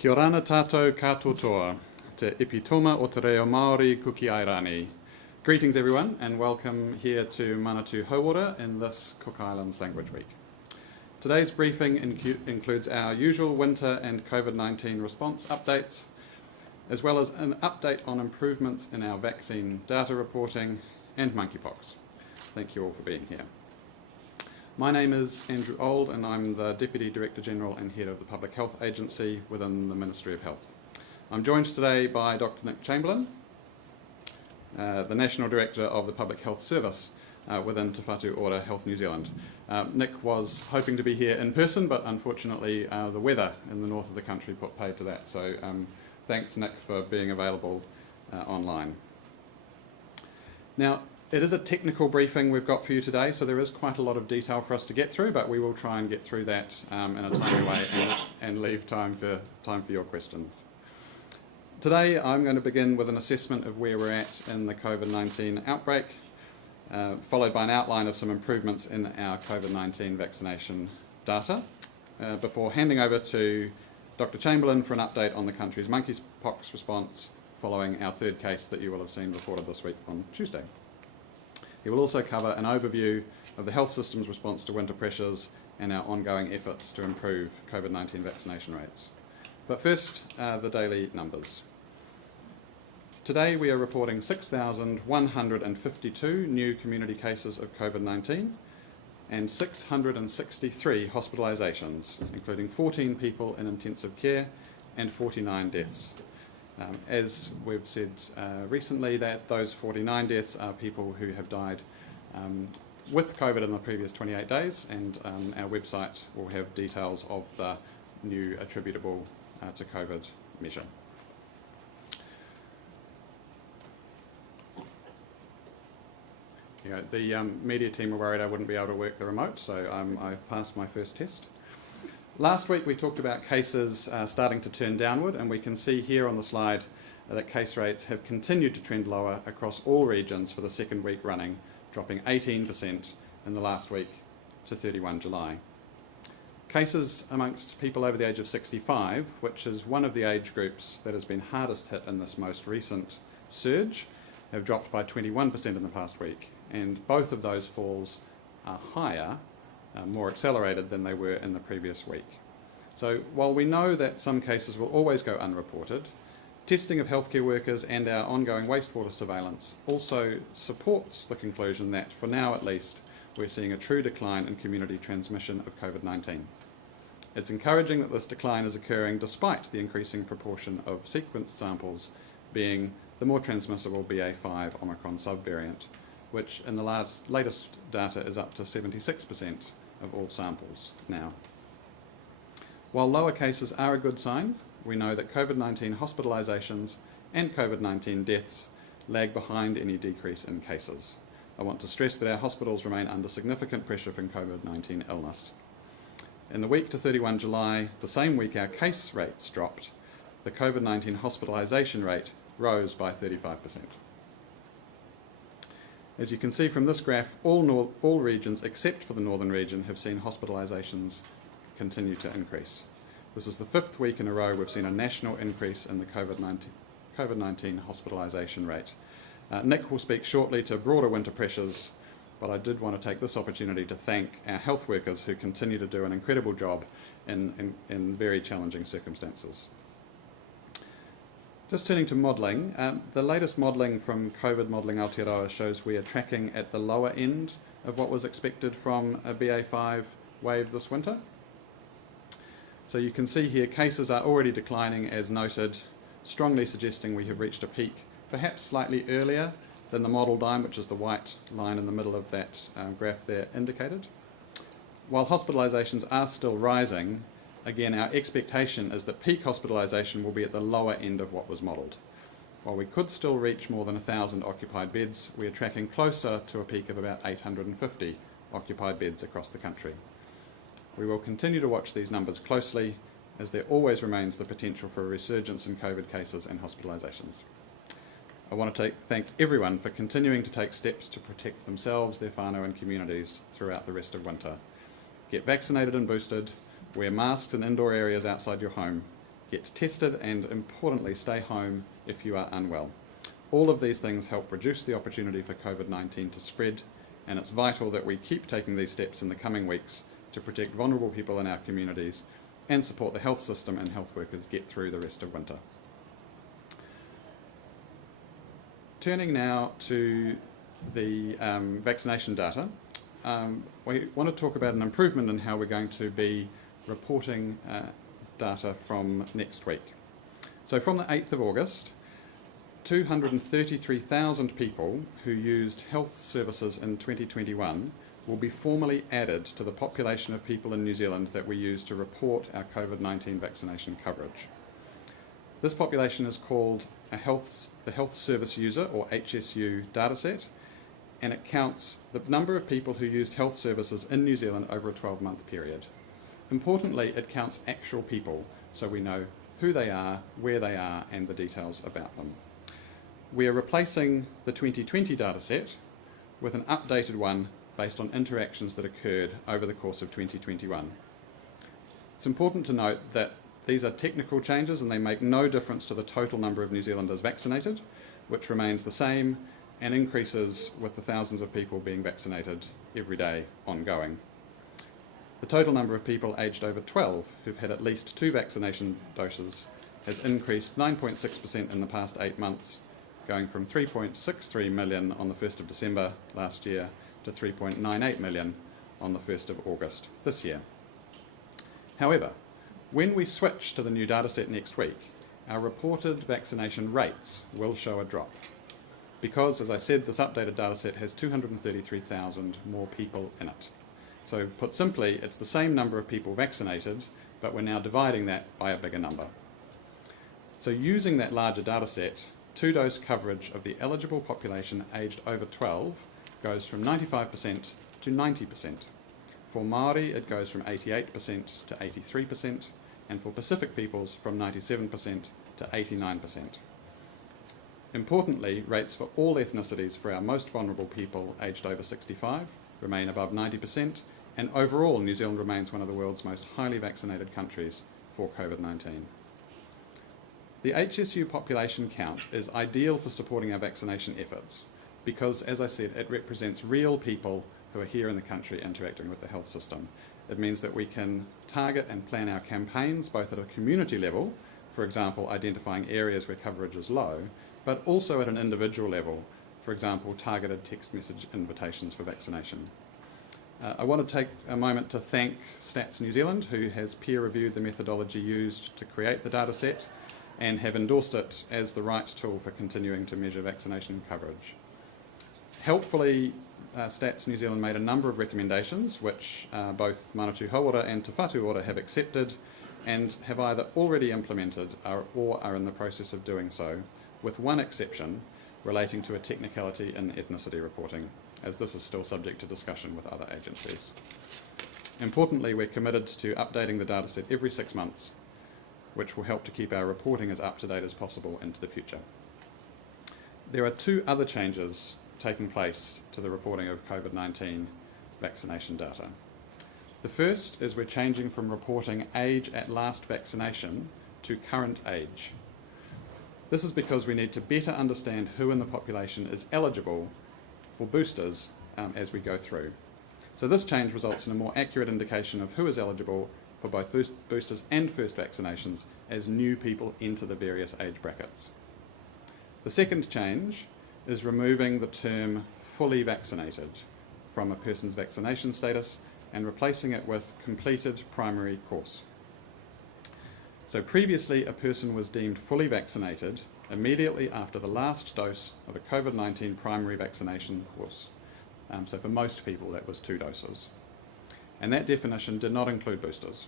Kia ora tātou katoa, te ipitoma o te reo Māori kuki airani. Greetings everyone and welcome here to Manatū Hauora in this Cook Islands Language Week. Today's briefing includes our usual winter and COVID-19 response updates, as well as an update on improvements in our vaccine data reporting and monkeypox. Thank you all for being here. My name is Andrew Old and I'm the Deputy Director General and Head of the Public Health Agency within the Ministry of Health. I'm joined today by Dr. Nick Chamberlain, the National Director of the Public Health Service within Te Whatu Ora Health New Zealand. Nick was hoping to be here in person, but unfortunately the weather in the north of the country put paid to that. So thanks Nick for being available online. Now, it is a technical briefing we've got for you today, so there is quite a lot of detail for us to get through, but we will try and get through that in a timely way and leave time for your questions. Today I'm going to begin with an assessment of where we're at in the COVID-19 outbreak, followed by an outline of some improvements in our COVID-19 vaccination data, before handing over to Dr. Chamberlain for an update on the country's monkeypox response following our third case that you will have seen reported this week on Tuesday. He will also cover an overview of the health system's response to winter pressures and our ongoing efforts to improve COVID-19 vaccination rates. But first, the daily numbers. Today we are reporting 6,152 new community cases of COVID-19 and 663 hospitalisations, including 14 people in intensive care and 49 deaths. As we've said recently, that those 49 deaths are people who have died with COVID in the previous 28 days, and our website will have details of the new attributable to COVID measure. The media team were worried I wouldn't be able to work the remote, so I've passed my first test. Last week we talked about cases starting to turn downward, and we can see here on the slide that case rates have continued to trend lower across all regions for the second week running, dropping 18% in the last week to 31 July. Cases amongst people over the age of 65, which is one of the age groups that has been hardest hit in this most recent surge, have dropped by 21% in the past week, and both of those falls are higher, more accelerated than they were in the previous week. So while we know that some cases will always go unreported, testing of healthcare workers and our ongoing wastewater surveillance also supports the conclusion that, for now at least, we're seeing a true decline in community transmission of COVID-19. It's encouraging that this decline is occurring despite the increasing proportion of sequenced samples being the more transmissible BA.5 Omicron subvariant, which in the latest data is up to 76% of all samples now. While lower cases are a good sign, we know that COVID-19 hospitalisations and COVID-19 deaths lag behind any decrease in cases. I want to stress that our hospitals remain under significant pressure from COVID-19 illness. In the week to 31 July, the same week our case rates dropped, the COVID-19 hospitalisation rate rose by 35%. As you can see from this graph, all regions except for the northern region have seen hospitalisations continue to increase. This is the fifth week in a row we've seen a national increase in the COVID-19 hospitalisation rate. Nick will speak shortly to broader winter pressures, but I did want to take this opportunity to thank our health workers who continue to do an incredible job in very challenging circumstances. Just turning to modelling, the latest modelling from COVID Modelling Aotearoa shows we are tracking at the lower end of what was expected from a BA.5 wave this winter. So you can see here cases are already declining as noted, strongly suggesting we have reached a peak, perhaps slightly earlier than the model time, which is the white line in the middle of that graph there indicated. While hospitalisations are still rising, again, our expectation is that peak hospitalisation will be at the lower end of what was modelled. While we could still reach more than 1,000 occupied beds, we are tracking closer to a peak of about 850 occupied beds across the country. We will continue to watch these numbers closely, as there always remains the potential for a resurgence in COVID cases and hospitalisations. I want to thank everyone for continuing to take steps to protect themselves, their whānau and communities throughout the rest of winter. Get vaccinated and boosted, wear masks in indoor areas outside your home, get tested, and importantly, stay home if you are unwell. All of these things help reduce the opportunity for COVID-19 to spread, and it's vital that we keep taking these steps in the coming weeks to protect vulnerable people in our communities and support the health system and health workers get through the rest of winter. Turning now to the vaccination data, we want to talk about an improvement in how we're going to be reporting data from next week. So from the 8th of August, 233,000 people who used health services in 2021 will be formally added to the population of people in New Zealand that we use to report our COVID-19 vaccination coverage. This population is called the Health Service User, or HSU, dataset, and it counts the number of people who used health services in New Zealand over a 12-month period. Importantly, it counts actual people, so we know who they are, where they are, and the details about them. We are replacing the 2020 dataset with an updated one based on interactions that occurred over the course of 2021. It's important to note that these are technical changes and they make no difference to the total number of New Zealanders vaccinated, which remains the same and increases with the thousands of people being vaccinated every day ongoing. The total number of people aged over 12 who've had at least 2 vaccination doses has increased 9.6% in the past 8 months, going from 3.63 million on the 1st of December last year to 3.98 million on the 1st of August this year. However, when we switch to the new dataset next week, our reported vaccination rates will show a drop because, as I said, this updated dataset has 233,000 more people in it. So put simply, it's the same number of people vaccinated, but we're now dividing that by a bigger number. So using that larger dataset, 2-dose coverage of the eligible population aged over 12 goes from 95% to 90%. For Māori, it goes from 88% to 83%, and for Pacific peoples from 97% to 89%. Importantly, rates for all ethnicities for our most vulnerable people aged over 65 remain above 90%, and overall New Zealand remains one of the world's most highly vaccinated countries for COVID-19. The HSU population count is ideal for supporting our vaccination efforts because, as I said, it represents real people who are here in the country interacting with the health system. It means that we can target and plan our campaigns both at a community level, for example, identifying areas where coverage is low, but also at an individual level, for example, targeted text message invitations for vaccination. I want to take a moment to thank Stats New Zealand, who has peer-reviewed the methodology used to create the dataset and have endorsed it as the right tool for continuing to measure vaccination coverage. Helpfully, Stats New Zealand made a number of recommendations which both Manatū Hauora and Te Whatu Ora have accepted and have either already implemented or are in the process of doing so, with one exception relating to a technicality in ethnicity reporting, as this is still subject to discussion with other agencies. Importantly, we're committed to updating the dataset every 6 months, which will help to keep our reporting as up-to-date as possible into the future. There are 2 other changes taking place to the reporting of COVID-19 vaccination data. The first is we're changing from reporting age at last vaccination to current age. This is because we need to better understand who in the population is eligible for boosters as we go through. So this change results in a more accurate indication of who is eligible for both boosters and first vaccinations as new people enter the various age brackets. The second change is removing the term fully vaccinated from a person's vaccination status and replacing it with completed primary course. So previously a person was deemed fully vaccinated immediately after the last dose of a COVID-19 primary vaccination course. So for most people that was 2 doses. And that definition did not include boosters.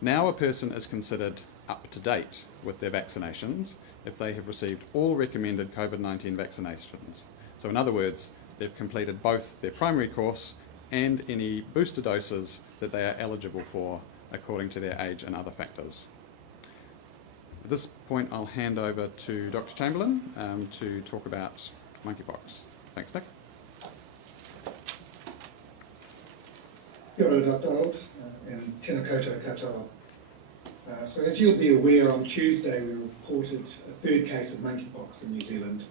Now a person is considered up to date with their vaccinations if they have received all recommended COVID-19 vaccinations. So in other words, they've completed both their primary course and any booster doses that they are eligible for according to their age and other factors. At this point, I'll hand over to Dr. Chamberlain to talk about monkeypox. Thanks, Nick. Kia ora, Dr. Old, and tēnā koutou katoa. So as you'll be aware, on Tuesday we reported a third case of monkeypox in New Zealand.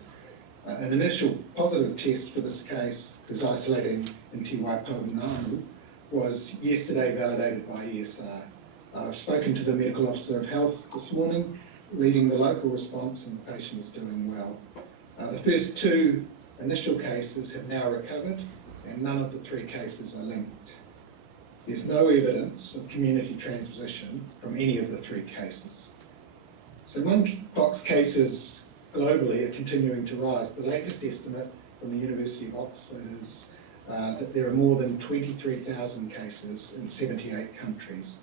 An initial positive test for this case, who's isolating in Te Waipounanu, was yesterday validated by ESR. I've spoken to the Medical Officer of Health this morning, leading the local response, and the patient is doing well. The first two initial cases have now recovered, and none of the three cases are linked. There's no evidence of community transmission from any of the three cases. So monkeypox cases globally are continuing to rise. The latest estimate from the University of Oxford is that there are more than 23,000 cases in 78 countries.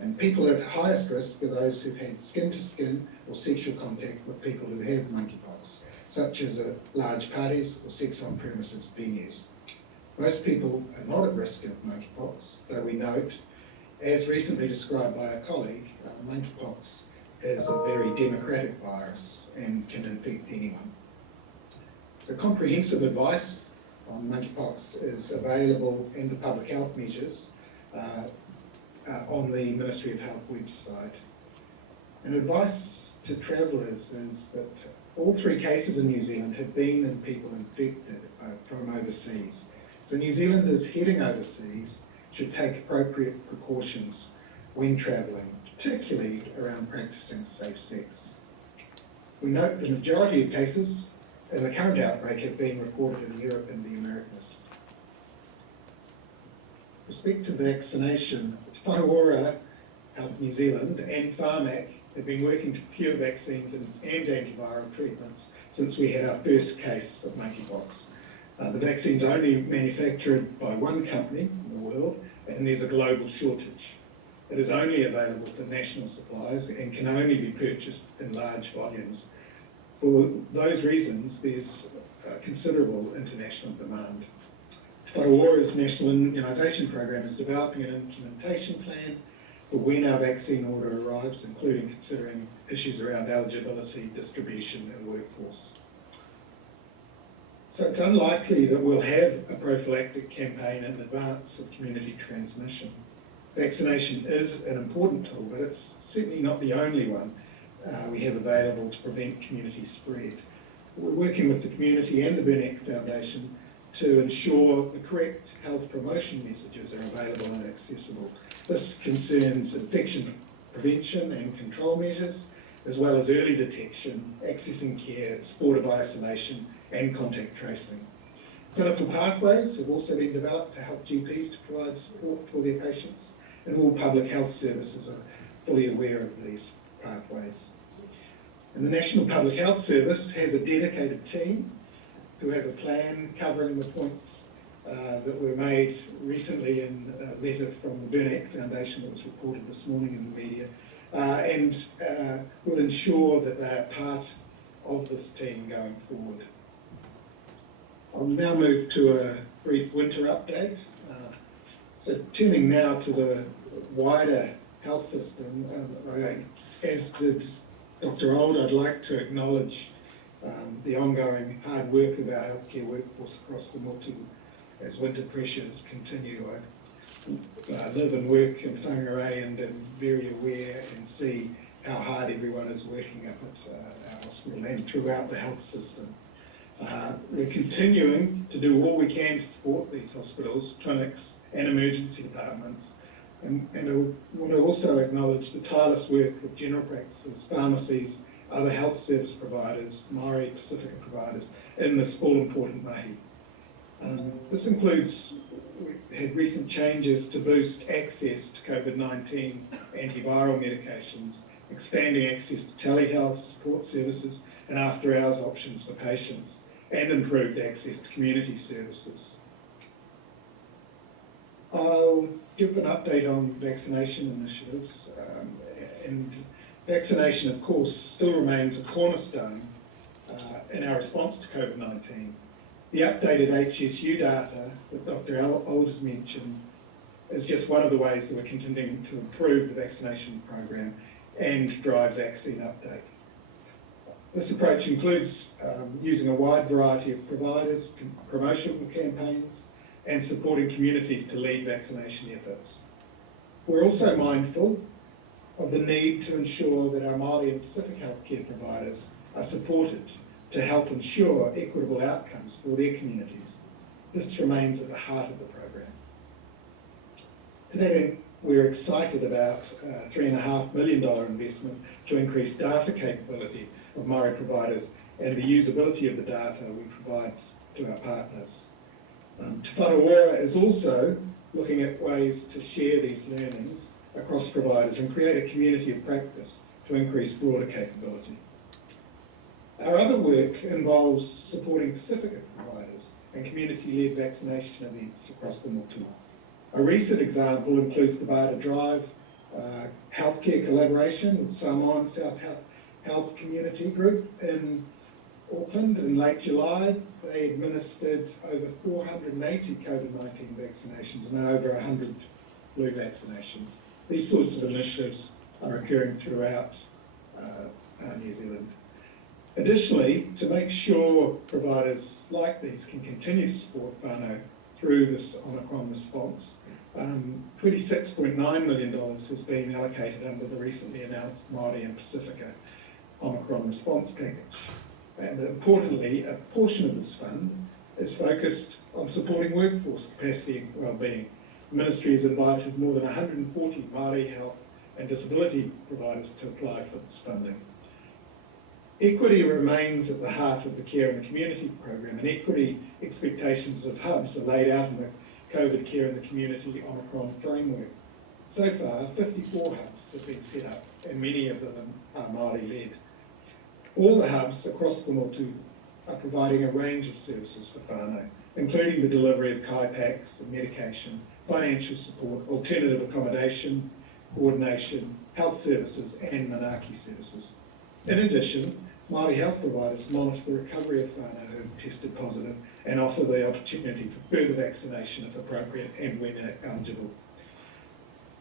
And people at highest risk are those who've had skin-to-skin or sexual contact with people who have monkeypox, such as at large parties or sex on-premises venues. Most people are not at risk of monkeypox, though we note, as recently described by a colleague, monkeypox is a very democratic virus and can infect anyone. So comprehensive advice on monkeypox is available in the public health measures on the Ministry of Health website. And advice to travellers is that all three cases in New Zealand have been in people infected from overseas. So New Zealanders heading overseas should take appropriate precautions when travelling, particularly around practising safe sex. We note the majority of cases in the current outbreak have been reported in Europe and the Americas. With respect to vaccination, Whatu, Health New Zealand and Pharmac have been working to procure vaccines and antiviral treatments since we had our first case of monkeypox. The vaccine's only manufactured by one company in the world, and there's a global shortage. It is only available for national supplies and can only be purchased in large volumes. For those reasons, there's considerable international demand. Whatu's national immunisation program is developing an implementation plan for when our vaccine order arrives, including considering issues around eligibility, distribution and workforce. So it's unlikely that we'll have a prophylactic campaign in advance of community transmission. Vaccination is an important tool, but it's certainly not the only one we have available to prevent community spread. We're working with the community and the Burnett Foundation to ensure the correct health promotion messages are available and accessible. This concerns infection prevention and control measures, as well as early detection, accessing care, supportive isolation, and contact tracing. Clinical pathways have also been developed to help GPs to provide support for their patients, and all public health services are fully aware of these pathways. And the National Public Health Service has a dedicated team who have a plan covering the points that were made recently in a letter from the Burnett Foundation that was reported this morning in the media, and will ensure that they are part of this team going forward. I'll now move to a brief winter update. So turning now to the wider health system, as did Dr. Old, I'd like to acknowledge the ongoing hard work of our healthcare workforce across the Motu as winter pressures continue. I live and work in Whangarei and am very aware and see how hard everyone is working up at our hospital and throughout the health system. We're continuing to do all we can to support these hospitals, clinics and emergency departments. And I want to also acknowledge the tireless work of general practices, pharmacies, other health service providers, Maori Pacific providers in this all-important mahi. This includes, we had recent changes to boost access to COVID-19 antiviral medications, expanding access to telehealth support services and after-hours options for patients, and improved access to community services. I'll give an update on vaccination initiatives, and vaccination, of course, still remains a cornerstone in our response to COVID-19. The updated HSU data that Dr. Old has mentioned is just one of the ways that we're continuing to improve the vaccination program and drive vaccine uptake. This approach includes using a wide variety of providers, promotional campaigns, and supporting communities to lead vaccination efforts. We're also mindful of the need to ensure that our Māori and Pacific healthcare providers are supported to help ensure equitable outcomes for their communities. This remains at the heart of the program. To that end, we're excited about a $3.5 million investment to increase data capability of Māori providers and the usability of the data we provide to our partners. Te Whatu is also looking at ways to share these learnings across providers and create a community of practice to increase broader capability. Our other work involves supporting Pacifica providers and community-led vaccination events across the Motu. A recent example includes the Bata Drive healthcare collaboration with Samoan South Health Community Group in Auckland in late July. They administered over 480 COVID-19 vaccinations and over 100 flu vaccinations. These sorts of initiatives are occurring throughout New Zealand. Additionally, to make sure providers like these can continue to support whānau through this Omicron response, $26.9 million has been allocated under the recently announced Māori and Pacifica Omicron response package. And importantly, a portion of this fund is focused on supporting workforce capacity and wellbeing. The Ministry has invited more than 140 Māori health and disability providers to apply for this funding. Equity remains at the heart of the Care in the Community program, and equity expectations of hubs are laid out in the COVID Care in the Community Omicron framework. So far, 54 hubs have been set up, and many of them are Māori-led. All the hubs across the Motu are providing a range of services for whānau, including the delivery of kai packs and medication, financial support, alternative accommodation, coordination, health services and manaaki services. In addition, Māori health providers monitor the recovery of whānau who have tested positive and offer the opportunity for further vaccination if appropriate and when eligible.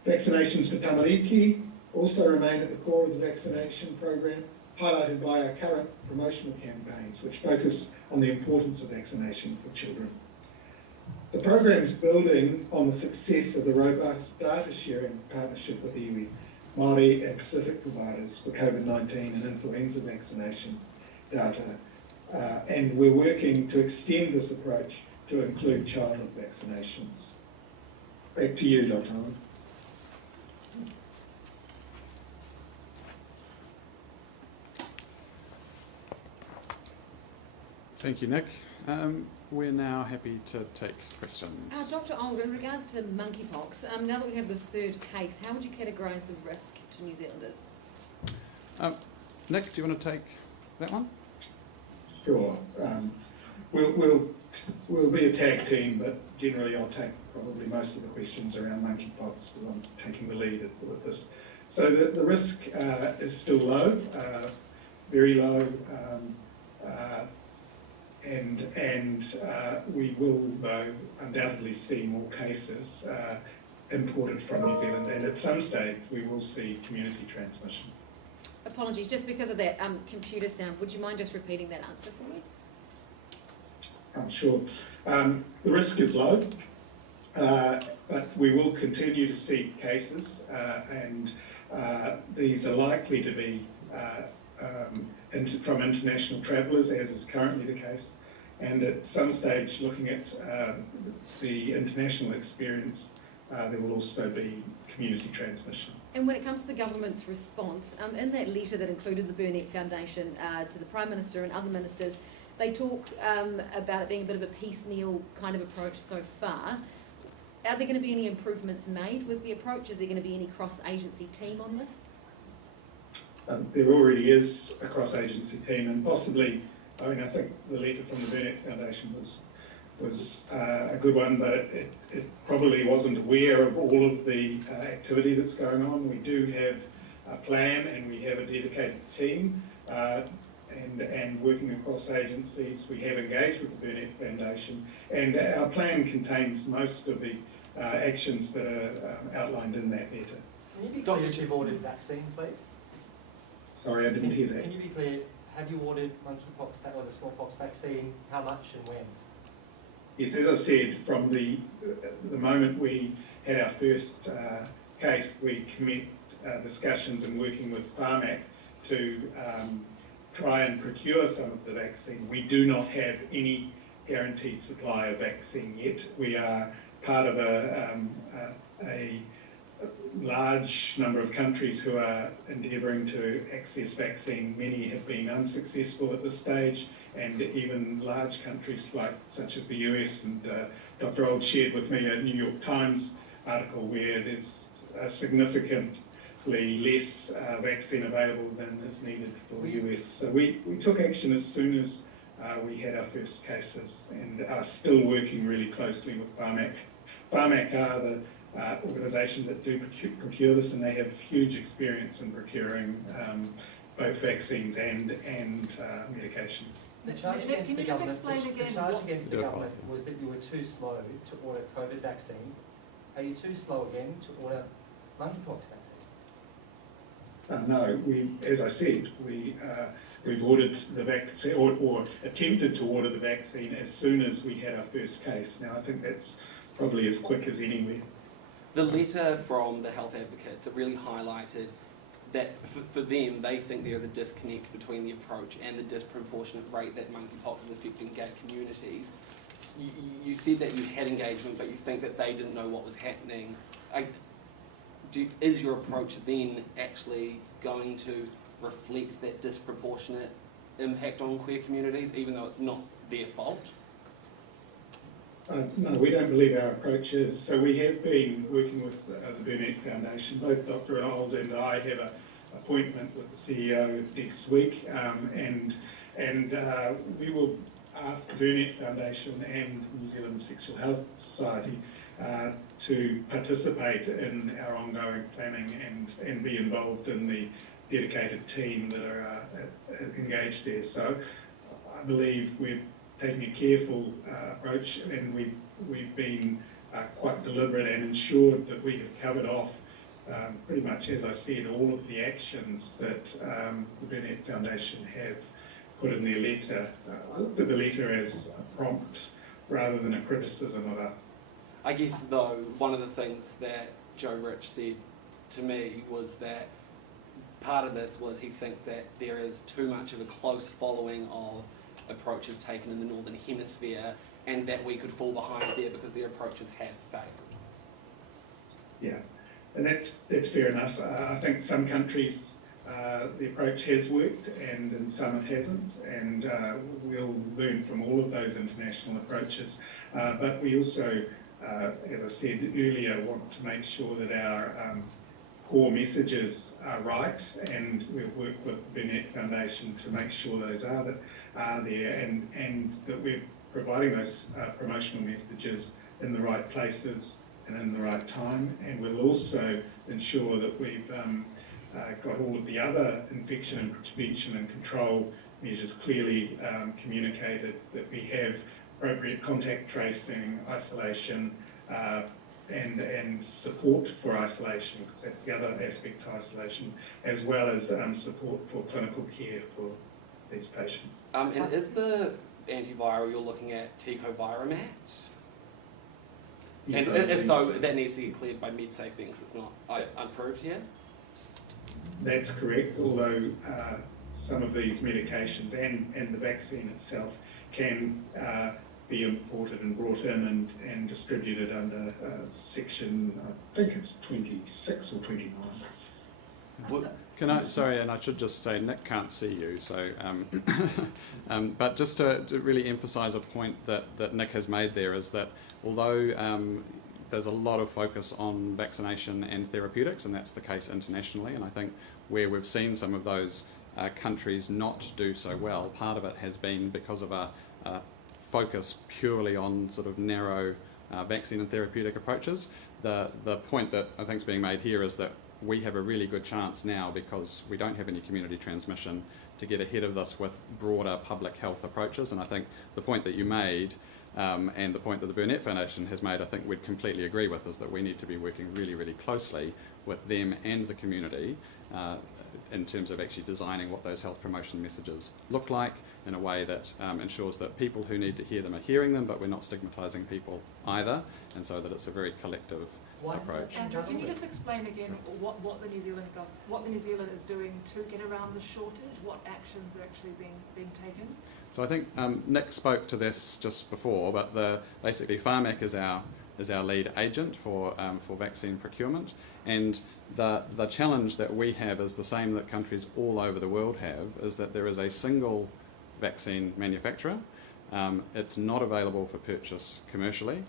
Vaccinations for tamariki also remain at the core of the vaccination program, highlighted by our current promotional campaigns, which focus on the importance of vaccination for children. The program is building on the success of the robust data sharing partnership with iwi, Māori and Pacific providers for COVID-19 and influenza vaccination data, and we're working to extend this approach to include childhood vaccinations. Back to you, Dr. Owen. Thank you, Nick. We're now happy to take questions. Dr. Old, in regards to monkeypox, now that we have this third case, how would you categorise the risk to New Zealanders? Nick, do you want to take that one? Sure. We'll be a tag team, but generally I'll take probably most of the questions around monkeypox because I'm taking the lead with this. So the risk is still low, very low. And we will, though, undoubtedly see more cases imported from New Zealand, and at some stage we will see community transmission. Apologies, just because of that computer sound, would you mind just repeating that answer for me? Sure. The risk is low, but we will continue to see cases, and these are likely to be from international travellers, as is currently the case, and at some stage, looking at the international experience, there will also be community transmission. And when it comes to the government's response, in that letter that included the Burnett Foundation to the Prime Minister and other ministers, they talk about it being a bit of a piecemeal kind of approach so far. Are there going to be any improvements made with the approach? Is there going to be any cross-agency team on this? There already is a cross-agency team, and possibly, I mean, I think the letter from the Burnett Foundation was a good one, but it probably wasn't aware of all of the activity that's going on. We do have a plan, and we have a dedicated team, and working across agencies. We have engaged with the Burnett Foundation, and our plan contains most of the actions that are outlined in that letter. Can you be clear if you've ordered vaccine, please? Sorry, I didn't hear that. Can you be clear, have you ordered monkeypox or the smallpox vaccine, how much and when? Yes, as I said, from the moment we had our first case, we discussions and working with Pharmac to try and procure some of the vaccine. We do not have any guaranteed supply of vaccine yet. We are part of a large number of countries who are endeavouring to access vaccine. Many have been unsuccessful at this stage, and even large countries such as the US, and Dr. Old shared with me a New York Times article where there's significantly less vaccine available than is needed for the US. So we took action as soon as we had our first cases, and are still working really closely with Pharmac. Pharmac are the organisation that do procure this, and they have huge experience in procuring both vaccines and medications. The charge against the government was that you were too slow to order COVID vaccine. Are you too slow again to order monkeypox vaccine? No, as I said, we've ordered the vaccine, or attempted to order the vaccine as soon as we had our first case. Now, I think that's probably as quick as anywhere. The letter from the health advocates, it really highlighted that for them, they think there is a disconnect between the approach and the disproportionate rate that monkeypox is affecting gay communities. You said that you had engagement, but you think that they didn't know what was happening. Is your approach then actually going to reflect that disproportionate impact on queer communities, even though it's not their fault? No, we don't believe our approach is. So we have been working with the Burnett Foundation. Both Dr. Old and I have an appointment with the CEO next week, and we will ask the Burnett Foundation and New Zealand Sexual Health Society to participate in our ongoing planning and be involved in the dedicated team that are engaged there. So I believe we're taking a careful approach, and we've been quite deliberate and ensured that we have covered off pretty much, as I said, all of the actions that the Burnett Foundation have put in their letter. I looked at the letter as a prompt rather than a criticism of us. I guess, though, one of the things that Joe Rich said to me was that part of this was he thinks that there is too much of a close following of approaches taken in the Northern Hemisphere, and that we could fall behind there because their approaches have failed. Yeah, and that's fair enough. I think some countries the approach has worked, and in some it hasn't, and we'll learn from all of those international approaches. But we also, as I said earlier, want to make sure that our core messages are right, and we'll work with the Burnett Foundation to make sure those are there, and that we're providing those promotional messages in the right places and in the right time. And we'll also ensure that we've got all of the other infection and prevention and control measures clearly communicated, that we have appropriate contact tracing, isolation, and support for isolation, because that's the other aspect to isolation, as well as support for clinical care for these patients. And is the antiviral you're looking at Tecovirimat? Yes, and if so, that needs to get cleared by MedSafe because it's not approved yet? That's correct, although some of these medications and the vaccine itself can be imported and brought in and distributed under section, I think it's 26 or 29. Can I, sorry, and I should just say Nick can't see you, so, but just to really emphasise a point that Nick has made there is that although there's a lot of focus on vaccination and therapeutics, and that's the case internationally, and I think where we've seen some of those countries not do so well, part of it has been because of a focus purely on sort of narrow vaccine and therapeutic approaches. The point that I think is being made here is that we have a really good chance now, because we don't have any community transmission, to get ahead of this with broader public health approaches. And I think the point that you made and the point that the Burnett Foundation has made, I think we'd completely agree with, is that we need to be working really, really closely with them and the community in terms of actually designing what those health promotion messages look like in a way that ensures that people who need to hear them are hearing them, but we're not stigmatising people either, and so that it's a very collective Why is approach. it Andrew, can you Chamberlain? just explain again what the New Zealand is doing to get around the shortage? What actions are actually being taken? So I think Nick spoke to this just before, but basically Pharmac is our lead agent for vaccine procurement, and the challenge that we have is the same that countries all over the world have, is that there is a single vaccine manufacturer. It's not available for purchase commercially.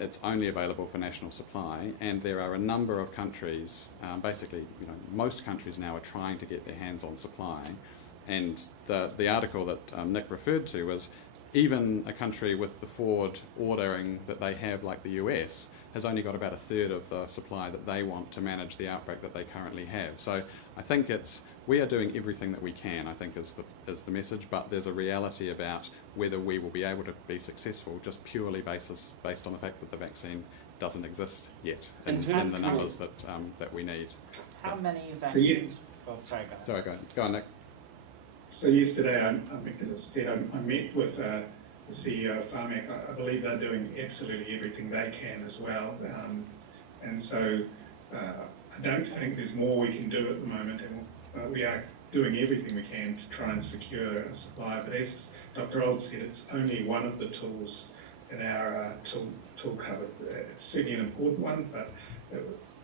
It's only available for national supply, and there are a number of countries, basically, most countries now are trying to get their hands on supply. And the article that Nick referred to was even a country with the forward ordering that they have, like the US, has only got about a third of the supply that they want to manage the outbreak that they currently have. So I think we are doing everything that we can, I think is the message, but there's a reality about whether we will be able to be successful just purely based on the fact that the vaccine doesn't exist yet in the numbers that we need. How many vaccines? Oh, sorry, go ahead. Sorry, go on, Nick. So yesterday, as I said, I met with the CEO of Pharmac. I believe they're doing absolutely everything they can as well. And so I don't think there's more we can do at the moment. And we are doing everything we can to try and secure a supply. But as Dr. Old said, it's only one of the tools in our tool cupboard. It's certainly an important one, but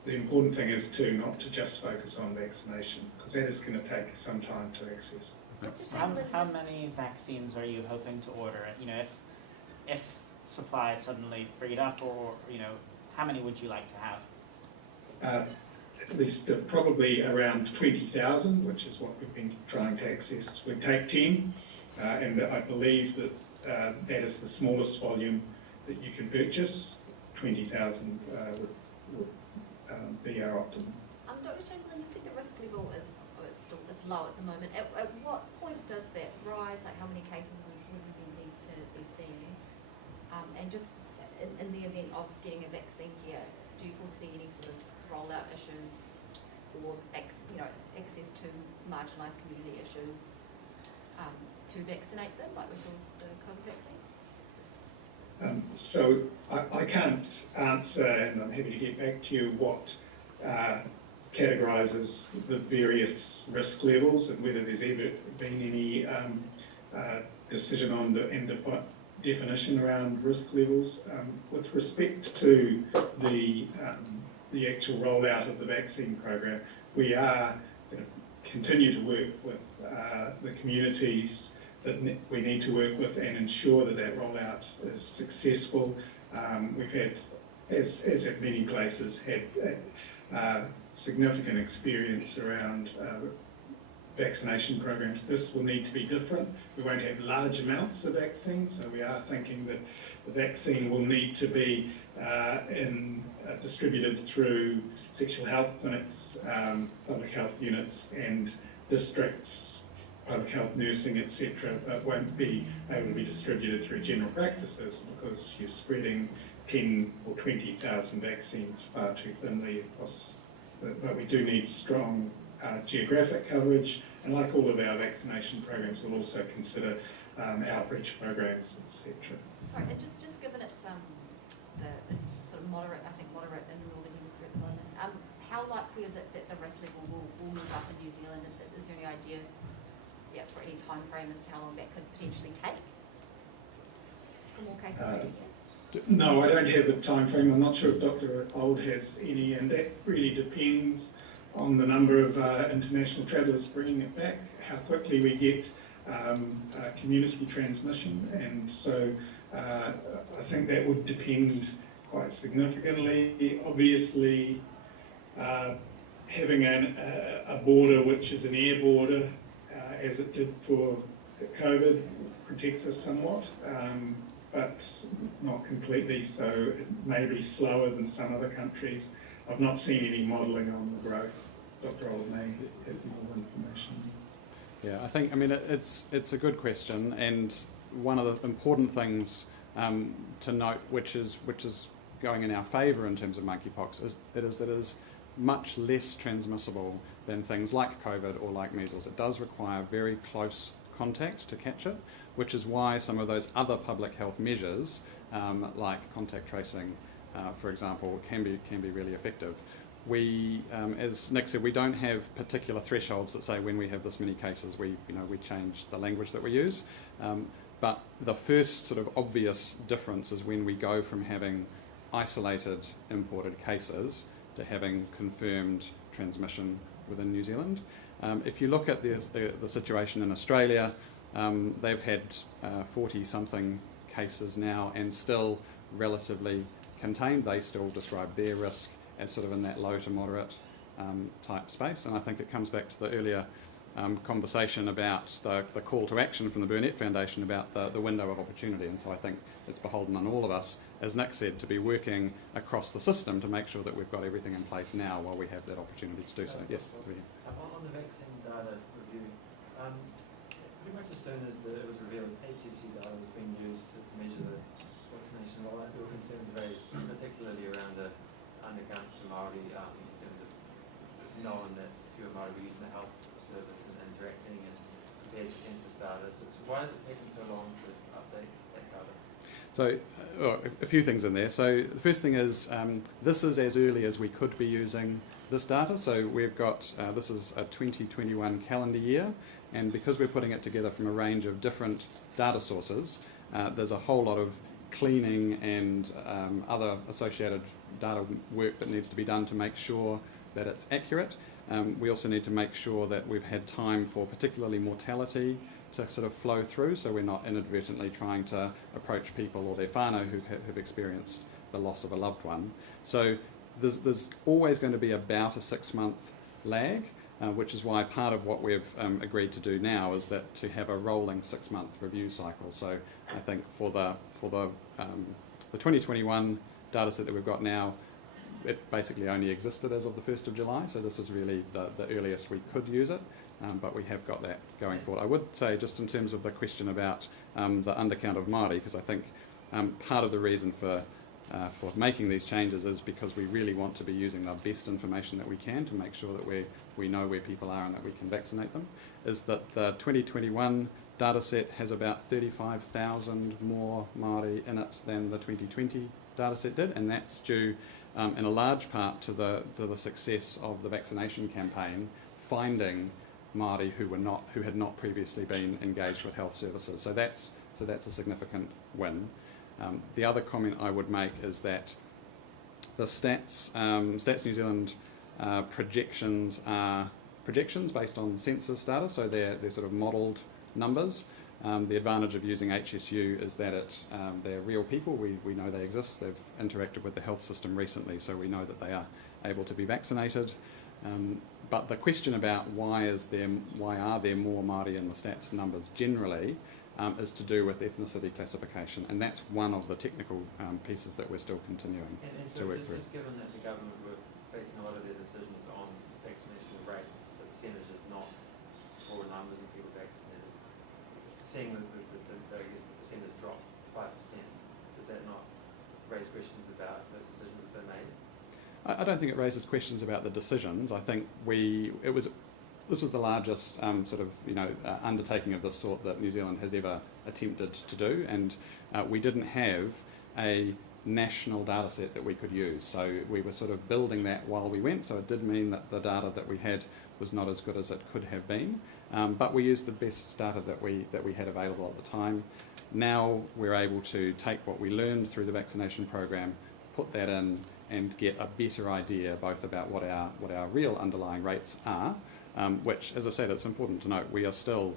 the important thing is not to just focus on vaccination, because that is going to take some time to access. How many vaccines are you hoping to order? If supply is suddenly freed up, or how many would you like to have? At least probably around 20,000, which is what we've been trying to access. We take 10, and I believe that that is the smallest volume that you can purchase. 20,000 would be our optimum. Dr. Chamberlain, you think the risk level is low at the moment. At what point does that rise? Like, how many cases would we need to be seeing? And just in the event of getting a vaccine here, do you foresee any sort of rollout issues or access to marginalised community issues to vaccinate them, like we saw the COVID vaccine? So I can't answer, and I'm happy to get back to you, what categorises the various risk levels and whether there's ever been any decision on the definition around risk levels. With respect to the actual rollout of the vaccine program, we are going to continue to work with the communities that we need to work with and ensure that rollout is successful. We've had, as at many places, had significant experience around vaccination programs. This will need to be different. We won't have large amounts of vaccine, so we are thinking that the vaccine will need to be distributed through sexual health clinics, public health units and districts, public health nursing, etc., but won't be able to be distributed through general practices because you're spreading 10 or 20,000 vaccines far too thinly across. But we do need strong geographic coverage, and like all of our vaccination programs, we'll also consider outreach programs, etc. Sorry, and just given it's sort of moderate in the Northern Hemisphere at the moment, how likely is it that the risk level will move up in New Zealand? Is there any idea, for any time frame as to how long that could potentially take for more cases to be here? No, I don't have a time frame. I'm not sure if Dr. Old has any, and that really depends on the number of international travellers bringing it back, how quickly we get community transmission, and so I think that would depend quite significantly. Obviously, having a border which is an air border, as it did for COVID, protects us somewhat. But not completely, so it may be slower than some other countries. I've not seen any modelling on the growth. Dr. Old may have more information. Yeah, I think, it's a good question, and one of the important things to note, which is going in our favour in terms of monkeypox, is that it is much less transmissible than things like COVID or like measles. It does require very close contact to catch it, which is why some of those other public health measures, like contact tracing for example, can be really effective. We, as Nick said, we don't have particular thresholds that say when we have this many cases, we change the language that we use. But the first sort of obvious difference is when we go from having isolated imported cases to having confirmed transmission within New Zealand. If you look at the situation in Australia, they've had 40-something cases now and still relatively contained. They still describe their risk as sort of in that low to moderate type space. And I think it comes back to the earlier conversation about the call to action from the Burnett Foundation about the window of opportunity. And so I think it's beholden on all of us, as Nick said, to be working across the system to make sure that we've got everything in place now while we have that opportunity to do so. Yes? On the vaccine data review, pretty much as soon as it was revealed HSU data was being used to measure the vaccination rollout, there were concerns raised, particularly around the undercount for Māori, in terms of knowing that fewer Māori were using the health service and interacting and compared to census data. So why is it taking so long to update that data? So a few things in there. So the first thing is this is as early as we could be using this data. So we've got, this is a 2021 calendar year, and because we're putting it together from a range of different data sources, there's a whole lot of cleaning and other associated data work that needs to be done to make sure that it's accurate. We also need to make sure that we've had time for particularly mortality to sort of flow through, so we're not inadvertently trying to approach people or their whānau who have experienced the loss of a loved one. So there's always going to be about a 6-month lag, which is why part of what we've agreed to do now is that to have a rolling 6-month review cycle. So I think for the 2021 data set that we've got now, it basically only existed as of the 1st of July, so this is really the earliest we could use it, but we have got that going forward. I would say, just in terms of the question about the undercount of Māori, because I think part of the reason for making these changes is because we really want to be using the best information that we can to make sure that we know where people are and that we can vaccinate them, is that the 2021 data set has about 35,000 more Māori in it than the 2020 data set did, and that's due in a large part to the success of the vaccination campaign, finding Māori who had not previously been engaged with health services. So that's a significant win. The other comment I would make is that the Stats New Zealand projections are projections based on census data, so they're sort of modelled numbers. The advantage of using HSU is that they're real people. We know they exist. They've interacted with the health system recently, so we know that they are able to be vaccinated. But the question about why are there more Māori in the stats numbers generally is to do with ethnicity classification, and that's one of the technical pieces that we're still continuing to work through. Just given that the government were basing a lot of their decisions on vaccination rates, so percentages, not raw numbers of people vaccinated, seeing that I guess the percentage drops 5%, does that not raise questions about those decisions that they made? I don't think it raises questions about the decisions. I think this was the largest undertaking of this sort that New Zealand has ever attempted to do, and we didn't have a national data set that we could use. So we were sort of building that while we went, so it did mean that the data that we had was not as good as it could have been, but we used the best data that we had available at the time. Now we're able to take what we learned through the vaccination program, put that in, and get a better idea both about what our real underlying rates are, which, as I said, it's important to note, we are still,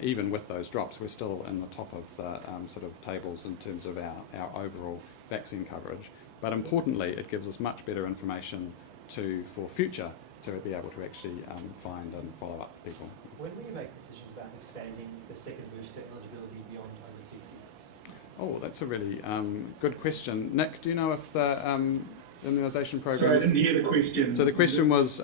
even with those drops, we're still in the top of the sort of tables in terms of our overall vaccine coverage. But importantly, it gives us much better information for future to be able to actually find and follow up people. When will you make decisions about expanding the second booster eligibility beyond over 50? Oh, that's a really good question. Nick, do you know if the immunisation program... Sorry, I didn't hear the question. So the question was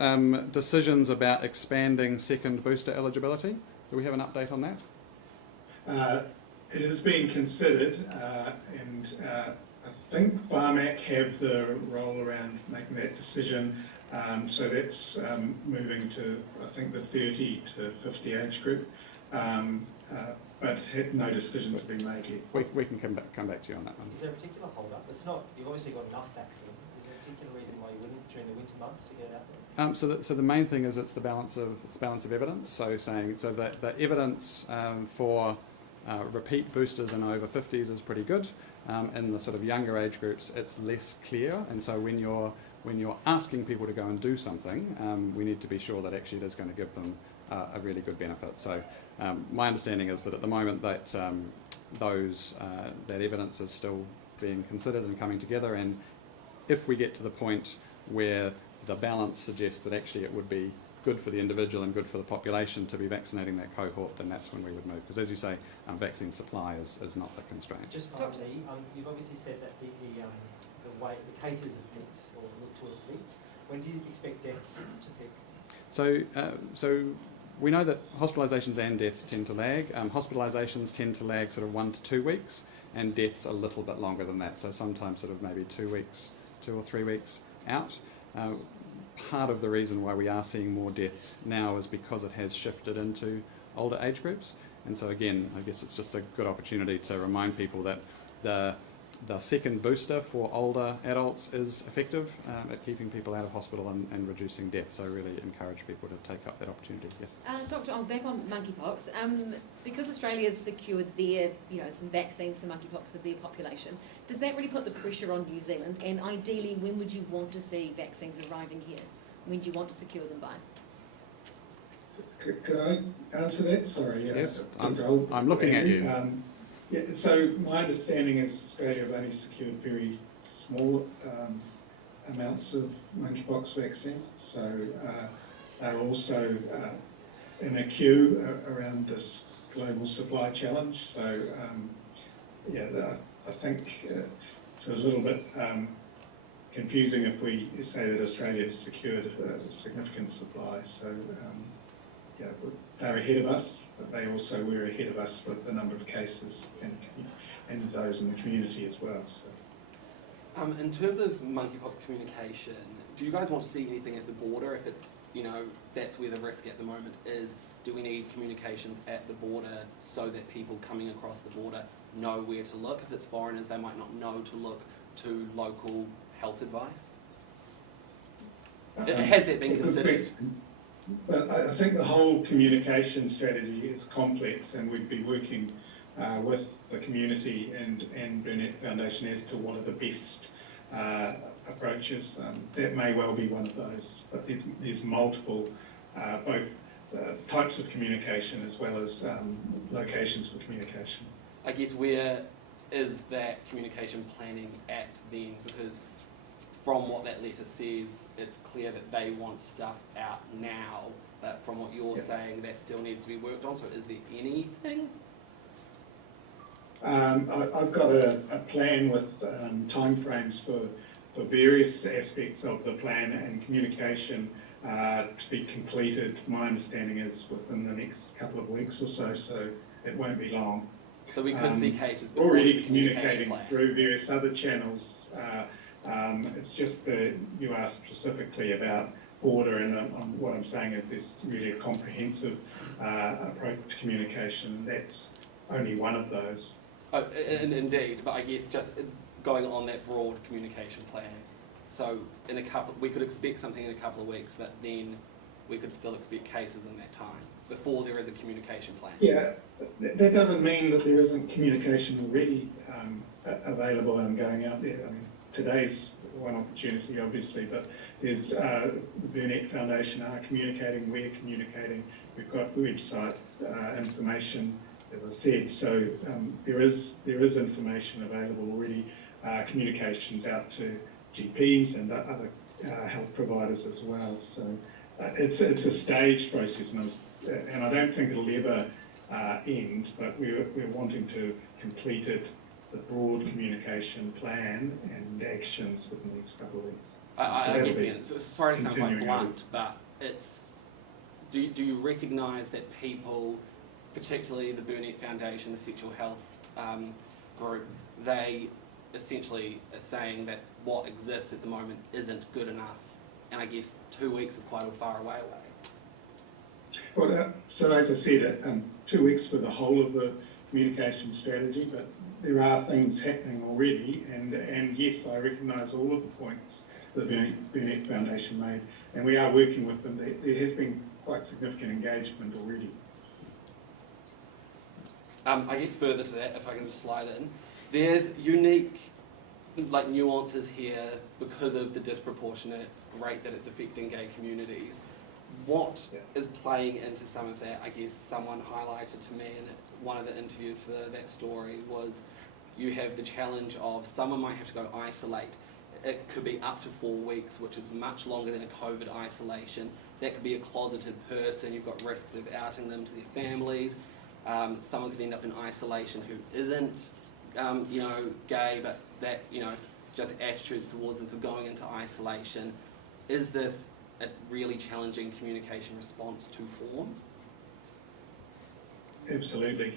decisions about expanding second booster eligibility. Do we have an update on that? It is being considered, and I think Pharmac have the role around making that decision. So that's moving to, I think, the 30 to 50 age group. but no decisions have been made yet. We can come back to you on that one. Is there a particular hold-up? It's not, you've obviously got enough vaccine. Is there a particular reason why you wouldn't during the winter months to get it out there? So the main thing is it's the balance of evidence. So that the evidence for repeat boosters in over 50s is pretty good. In the sort of younger age groups, it's less clear. And so when you're asking people to go and do something, we need to be sure that actually it is going to give them a really good benefit. So my understanding is that at the moment that that evidence is still being considered and coming together, and if we get to the point where the balance suggests that actually it would be good for the individual and good for the population to be vaccinating that cohort, then that's when we would move. Because as you say, vaccine supply is not the constraint. Just finally, you've obviously said that the cases have peaked or look to have peaked. When do you expect deaths to peak? So we know that hospitalisations and deaths tend to lag. Hospitalisations tend to lag sort of 1 to 2 weeks, and deaths a little bit longer than that. So sometimes sort of maybe 2 weeks, 2 or 3 weeks out. Part of the reason why we are seeing more deaths now is because it has shifted into older age groups. And so again, I guess it's just a good opportunity to remind people that the second booster for older adults is effective at keeping people out of hospital and reducing deaths. So really encourage people to take up that opportunity. Yes. Doctor, back on monkeypox. Because Australia's secured their, some vaccines for monkeypox for their population, does that really put the pressure on New Zealand? And ideally, when would you want to see vaccines arriving here? When do you want to secure them by? Could I answer that? Sorry. Yes, I'm looking at you. Yeah, so my understanding is Australia have only secured very small amounts of monkeypox vaccine. So they're also in a queue around this global supply challenge. So I think it's a little bit confusing if we say that Australia has secured a significant supply. So they're ahead of us, but they also were ahead of us with the number of cases and those in the community as well. So. In terms of monkeypox communication, do you guys want to see anything at the border? If it's, that's where the risk at the moment is, do we need communications at the border so that people coming across the border know where to look? If it's foreigners, they might not know to look to local health advice. Has that been considered? But I think the whole communication strategy is complex, and we'd be working with the community and Burnett Foundation as to what are the best approaches. That may well be one of those, but there's multiple, both types of communication as well as locations for communication. I guess where is that communication planning at then? Because from what that letter says, it's clear that they want stuff out now, but from what you're saying, that still needs to be worked on. So is there anything? I've got a plan with timeframes for various aspects of the plan and communication to be completed. My understanding is within the next couple of weeks or so, so it won't be long. So we could see cases before already communicating through various other channels. It's just that you asked specifically about border, and what I'm saying is there's really a comprehensive approach to communication. That's only one of those. Oh, indeed, but I guess just going on that broad communication plan. So we could expect something in a couple of weeks, but then we could still expect cases in that time before there is a communication plan. Yeah, that doesn't mean that there isn't communication already available and going out there. I mean, today's one opportunity, obviously, but there's the Burnett Foundation are communicating, we're communicating, we've got website information, as I said, so there is information available already, communications out to GPs and other health providers as well. So it's a staged process, and I don't think it'll ever end, but we're wanting to complete it, the broad communication plan and actions within the next couple of weeks. I guess then, sorry to sound quite blunt, but it's, do you recognise that people, particularly the Burnett Foundation, the sexual health group, they essentially are saying that what exists at the moment isn't good enough, and I guess 2 weeks is quite a far away. Well, so as I said, 2 weeks for the whole of the communication strategy, but there are things happening already, and yes, I recognise all of the points that the Burnett Foundation made, and we are working with them. There has been quite significant engagement already. I guess further to that, if I can just slide in, there's unique nuances here because of the disproportionate rate that it's affecting gay communities. What is playing into some of that? I guess someone highlighted to me in one of the interviews for that story was you have the challenge of someone might have to go isolate. It could be up to 4 weeks, which is much longer than a COVID isolation. That could be a closeted person. You've got risks of outing them to their families. Someone could end up in isolation who isn't, gay, but that, just attitudes towards them for going into isolation. Is this a really challenging communication response to form? Absolutely.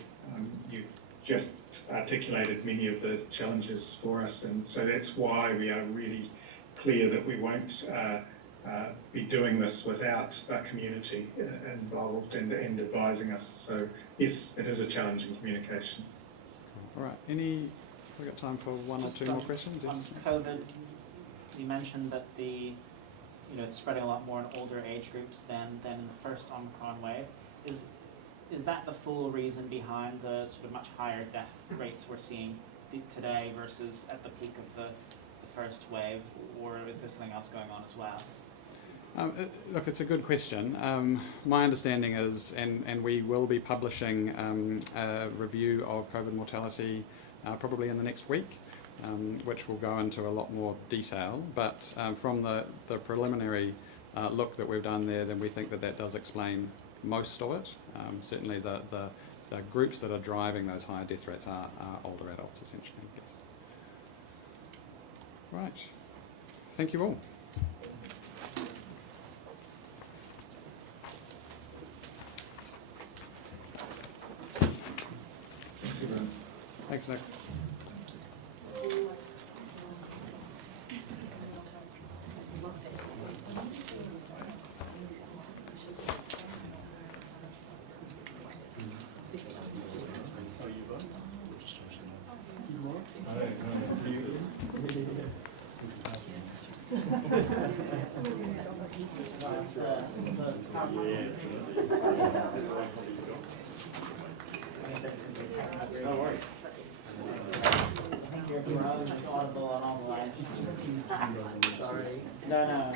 You've just articulated many of the challenges for us, and so that's why we are really clear that we won't be doing this without the community involved and advising us. So yes, it is a challenging communication. All right. We've got time for one or two more questions. Yes. On COVID, you mentioned that it's spreading a lot more in older age groups than in the first Omicron wave. Is that the full reason behind the sort of much higher death rates we're seeing today versus at the peak of the first wave, or is there something else going on as well? Look, it's a good question. My understanding is, and we will be publishing a review of COVID mortality probably in the next week, which will go into a lot more detail. But from the preliminary look that we've done there, then we think that does explain most of it. Certainly the groups that are driving those higher death rates are older adults, essentially. Yes. Right. Thank you all. Thanks, Nick. No worries. I think you're audible on all the lines. Sorry. No.